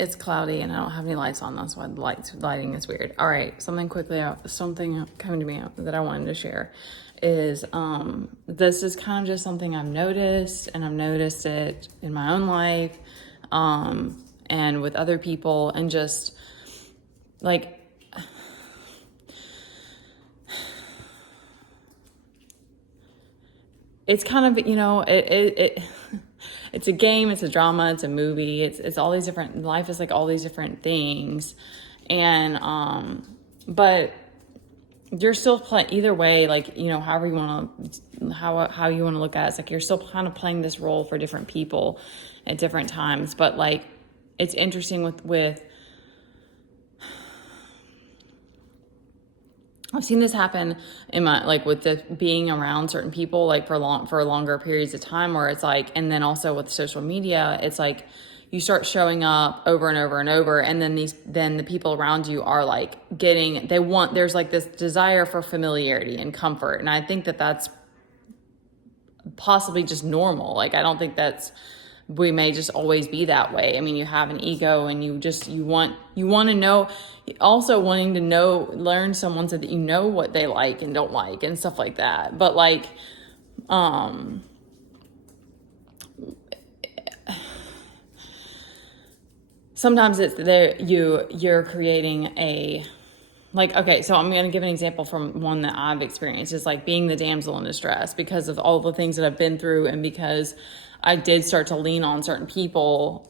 it's cloudy and I don't have any lights on. That's why the lighting is weird. All right, something coming to me that I wanted to share is this is kind of just something I've noticed, and I've noticed it in my own life and with other people, and just like it's kind of, it's a game, it's a drama, it's a movie, it's all these different, life is like all these different things. And, but you're still playing either way, like, however you want to, how you want to look at it. It's like, you're still kind of playing this role for different people at different times. But like, it's interesting with I've seen this happen in my, like, with the being around certain people, like for longer periods of time, where it's like, and then also with social media, it's like you start showing up over and over and over. And then the people around you are like there's like this desire for familiarity and comfort. And I think that that's possibly just normal. Like, I don't think we may just always be that way. I mean, you have an ego, and you want to know, also wanting to learn someone so that you know what they like and don't like and stuff like that. But like, sometimes it's there, you're creating like, okay, so I'm going to give an example from one that I've experienced. It's like being the damsel in distress because of all the things that I've been through, and because I did start to lean on certain people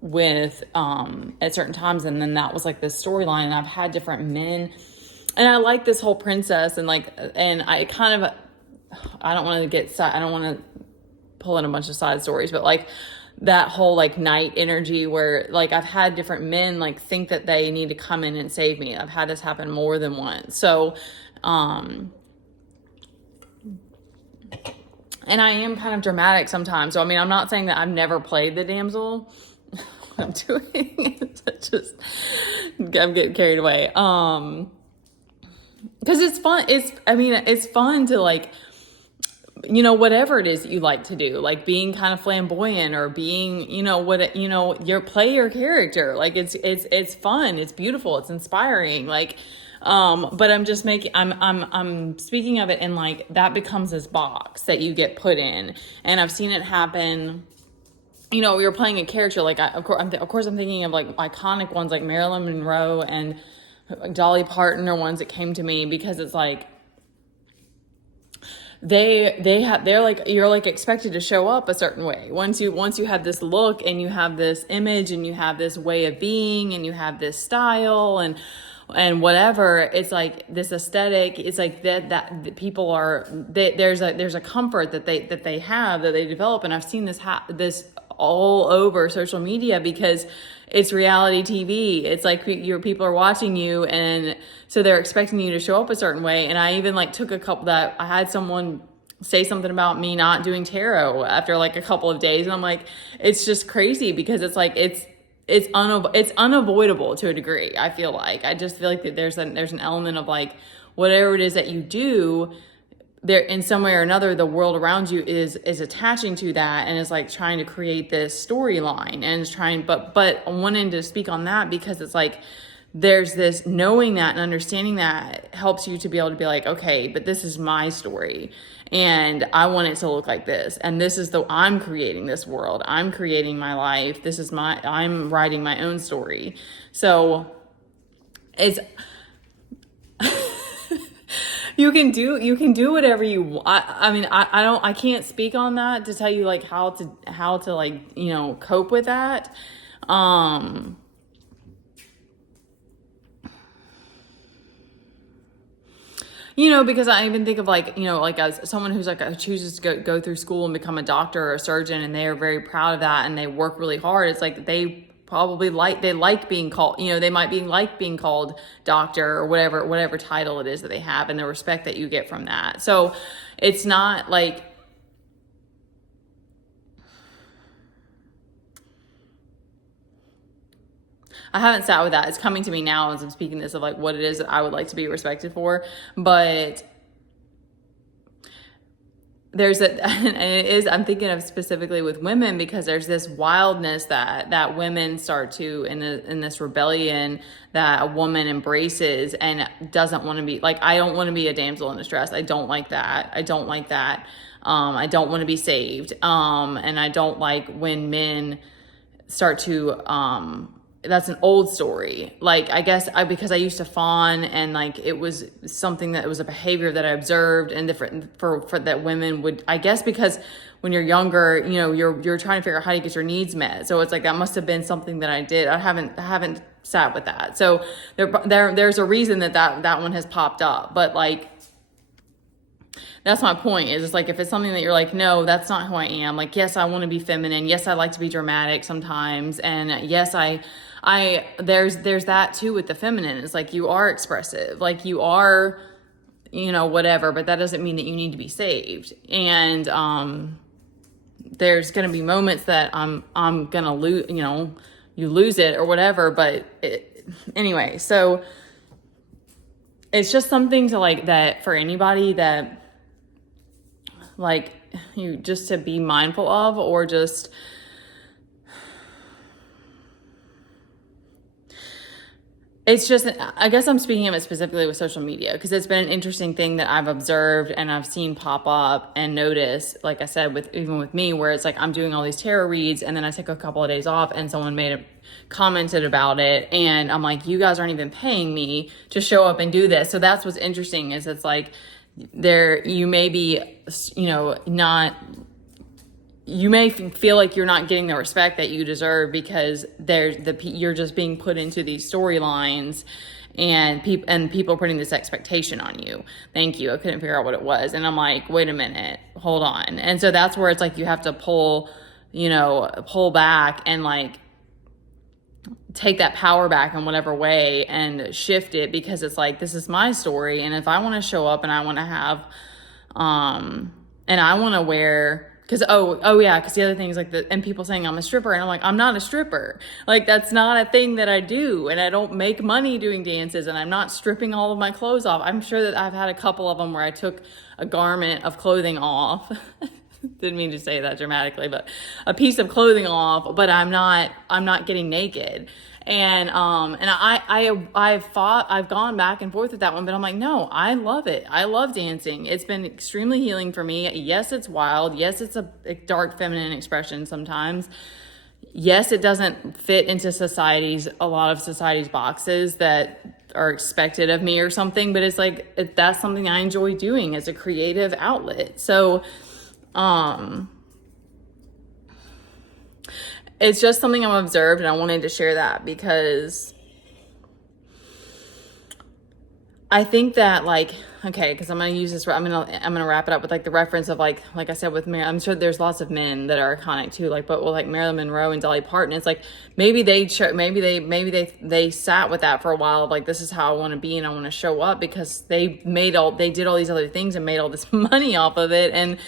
with at certain times, and then that was like this storyline. And I've had different men, and I like this whole princess, and like, and I kind of, I don't want to pull in a bunch of side stories, but like that whole like knight energy, where like I've had different men like think that they need to come in and save me. I've had this happen more than once. So and I am kind of dramatic sometimes. So, I mean, I'm not saying that I've never played the damsel. What I'm doing is I'm getting carried away. Because it's fun. It's fun to like, whatever it is that you like to do, like being kind of flamboyant, or being, your play your character. Like it's fun. It's beautiful. It's inspiring. Like, but I'm speaking of it in like, that becomes this box that you get put in. And I've seen it happen, you're playing a character. Like, of course I'm thinking of like iconic ones like Marilyn Monroe and Dolly Parton are ones that came to me, because it's like, they're like, you're like expected to show up a certain way. Once you have this look, and you have this image, and you have this way of being, and you have this style, and whatever, it's like this aesthetic. It's like that people are, there's a comfort that they have, that they develop. And I've seen this all over social media, because it's reality TV. It's like your people are watching you, and so they're expecting you to show up a certain way. And I even like took a couple that I had someone say something about me not doing tarot after like a couple of days, and I'm like, it's just crazy, because it's like it's unavoidable to a degree. I feel like that there's an element of like, whatever it is that you do, there in some way or another, the world around you is attaching to that, and is like trying to create this storyline, and is trying, but I'm wanting to speak on that, because it's like, there's this knowing that and understanding that helps you to be able to be like, okay, but this is my story, and I want it to look like this, and I'm creating this world, I'm creating my life, I'm writing my own story. So it's you can do whatever you want. I can't speak on that to tell you like how to like, cope with that. Because I even think of like, like as someone who's like chooses to go through school and become a doctor or a surgeon, and they are very proud of that, and they work really hard. It's like they probably like being called, they might be like being called doctor, or whatever title it is that they have, and the respect that you get from that. So it's not like, I haven't sat with that. It's coming to me now as I'm speaking this, of like what it is that I would like to be respected for. But there's a, and it is, I'm thinking of specifically with women, because there's this wildness that women start to, in this rebellion that a woman embraces and doesn't want to be like, I don't want to be a damsel in distress. I don't like that. I don't like that. I don't want to be saved. And I don't like when men start to, that's an old story. Like, I guess because I used to fawn, and like it was something that was a behavior that I observed, and different for that women would, I guess, because when you're younger, you know, you're trying to figure out how to get your needs met. So it's like, that must have been something that I did. I haven't sat with that. So there's a reason that one has popped up. But like, that's my point, is it's like, if it's something that you're like, no, that's not who I am. Like, yes, I want to be feminine. Yes, I like to be dramatic sometimes. And yes, there's that too with the feminine. It's like, you are expressive, like you are, you know, whatever, but that doesn't mean that you need to be saved. And, there's going to be moments that I'm going to lose, you know, you lose it or whatever. But anyway, so it's just something to like, that for anybody that, like, you just to be mindful of, or just it's just, I guess I'm speaking of it specifically with social media, because it's been an interesting thing that I've observed and I've seen pop up and notice, like I said, even with me, where it's like, I'm doing all these tarot reads and then I take a couple of days off and someone commented about it, and I'm like, you guys aren't even paying me to show up and do this. So that's what's interesting, is it's like, you may be, you know, you may feel like you're not getting the respect that you deserve, because you're just being put into these storylines, and people putting this expectation on you. Thank you. I couldn't figure out what it was. And I'm like, wait a minute, hold on. And so that's where it's like, you have to pull back and like take that power back in whatever way and shift it, because it's like, this is my story. And if I want to show up and I want to have, and I want to wear, because because the other thing is like, and people saying I'm a stripper, and I'm like, I'm not a stripper. Like, that's not a thing that I do, and I don't make money doing dances, and I'm not stripping all of my clothes off. I'm sure that I've had a couple of them where I took a garment of clothing off. Didn't mean to say that dramatically, but a piece of clothing off, but I'm not getting naked. And I've gone back and forth with that one, but I'm like, no, I love it. I love dancing. It's been extremely healing for me. Yes, it's wild. Yes, it's a dark feminine expression sometimes. Yes, it doesn't fit into a lot of society's boxes that are expected of me or something, but it's like, that's something I enjoy doing as a creative outlet. So, it's just something I've observed, and I wanted to share that, because I think that, like, okay, because I'm going to use this, I'm going to wrap it up with like the reference of like I said with Mary, I'm sure there's lots of men that are iconic too, like, but with like Marilyn Monroe and Dolly Parton, it's like, maybe they sat with that for a while of like, this is how I want to be and I want to show up, because they did all these other things and made all this money off of it. And,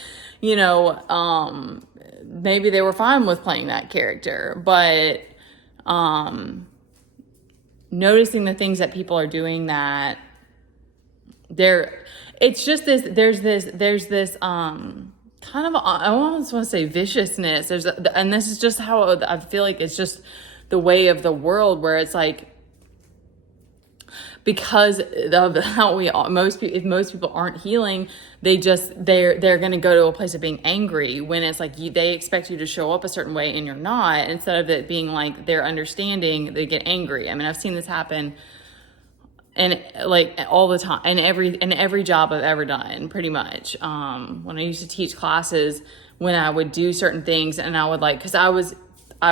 you know, maybe they were fine with playing that character, but, noticing the things that people are doing that it's just this, there's this, kind of, I almost want to say viciousness. And this is just how I feel like it's just the way of the world, where it's like, because of how if most people aren't healing, they're going to go to a place of being angry, when it's like they expect you to show up a certain way and you're not. Instead of it being like they're understanding, they get angry. I mean, I've seen this happen, and like all the time, in every job I've ever done, pretty much. When I used to teach classes, when I would do certain things, and I would like, because I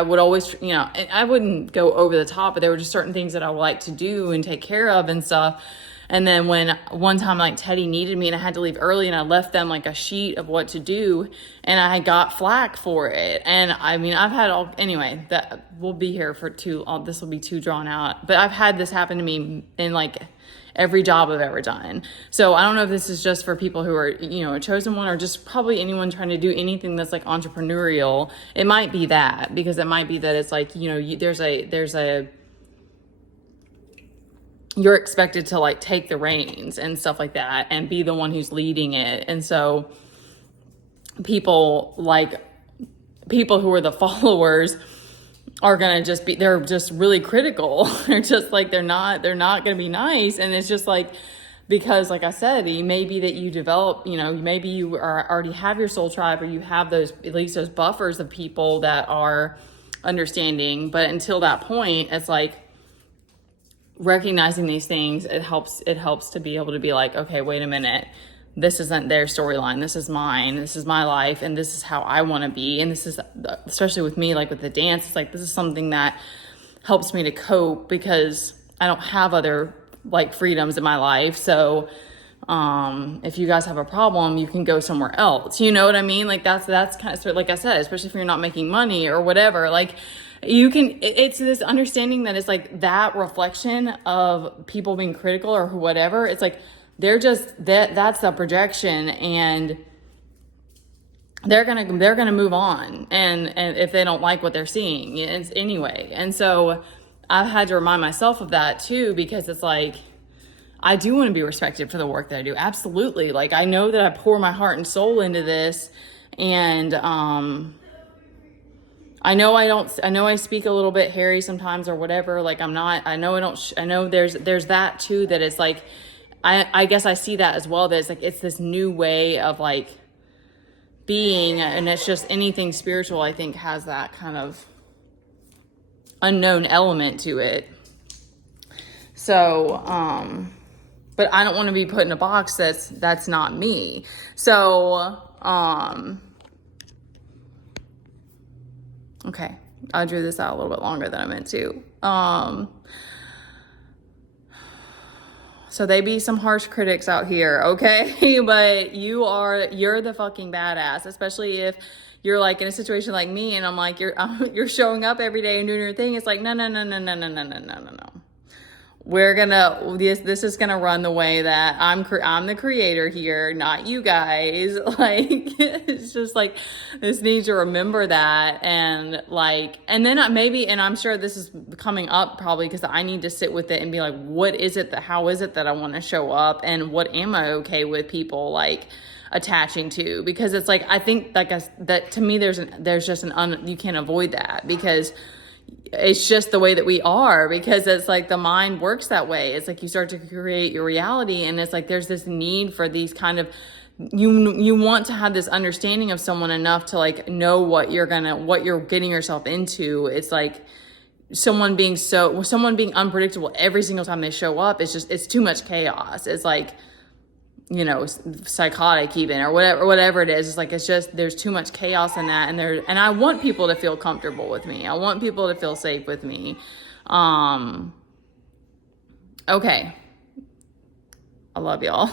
would always, you know, I wouldn't go over the top, but there were just certain things that I would like to do and take care of and stuff. And then when one time, like, Teddy needed me and I had to leave early, and I left them like a sheet of what to do, and I got flack for it. And I mean, anyway, that we'll be here for this will be too drawn out, but I've had this happen to me in like every job I've ever done. So I don't know if this is just for people who are, you know, a chosen one, or just probably anyone trying to do anything that's like entrepreneurial. It might be that, because it might be that it's like, you know, you're expected to like take the reins and stuff like that and be the one who's leading it. And so people who are the followers are going to just be, they're just really critical. They're just like, they're not going to be nice. And it's just like, because like I said, it may be that you develop, maybe you already have your soul tribe, or you have those, at least those buffers of people that are understanding. But until that point, it's like recognizing these things, it helps to be able to be like, okay, wait a minute. This isn't their storyline. This is mine. This is my life. And this is how I want to be. And this is, especially with me, like with the dance, it's like, this is something that helps me to cope, because I don't have other like freedoms in my life. So, if you guys have a problem, you can go somewhere else. You know what I mean? Like that's kind of, like I said, especially if you're not making money or whatever, like you can, it's this understanding that it's like that reflection of people being critical or whatever. It's like, they're just that's the projection, and they're gonna move on, and if they don't like what they're seeing, it's anyway. And so I've had to remind myself of that too, because it's like, I do want to be respected for the work that I do. Absolutely. Like, I know that I pour my heart and soul into this, and I know I speak a little bit hairy sometimes or whatever. Like, I know there's that too, that it's like, I guess I see that as well. That it's like, it's this new way of like being, and it's just anything spiritual, I think, has that kind of unknown element to it. So, but I don't want to be put in a box that's not me. So, okay, I drew this out a little bit longer than I meant to. So they be some harsh critics out here, okay? But you're the fucking badass, especially if you're like in a situation like me, and I'm like, you're showing up every day and doing your thing. It's like, no. This is gonna run the way that I'm the creator here, not you guys. Like, it's just like, this needs to remember that. And like, and then maybe, and I'm sure this is coming up probably, because I need to sit with it and be like, how is it that I want to show up, and what am I okay with people like attaching to? Because it's like, I think like that to me, there's just you can't avoid that, because it's just the way that we are, because it's like the mind works that way. It's like you start to create your reality, and it's like there's this need for these kind of, you want to have this understanding of someone enough to like know what you're getting yourself into. It's like someone being unpredictable every single time they show up. It's too much chaos. It's like, psychotic even, or whatever it is. It's just, there's too much chaos in that. And I want people to feel comfortable with me. I want people to feel safe with me. Okay. I love y'all.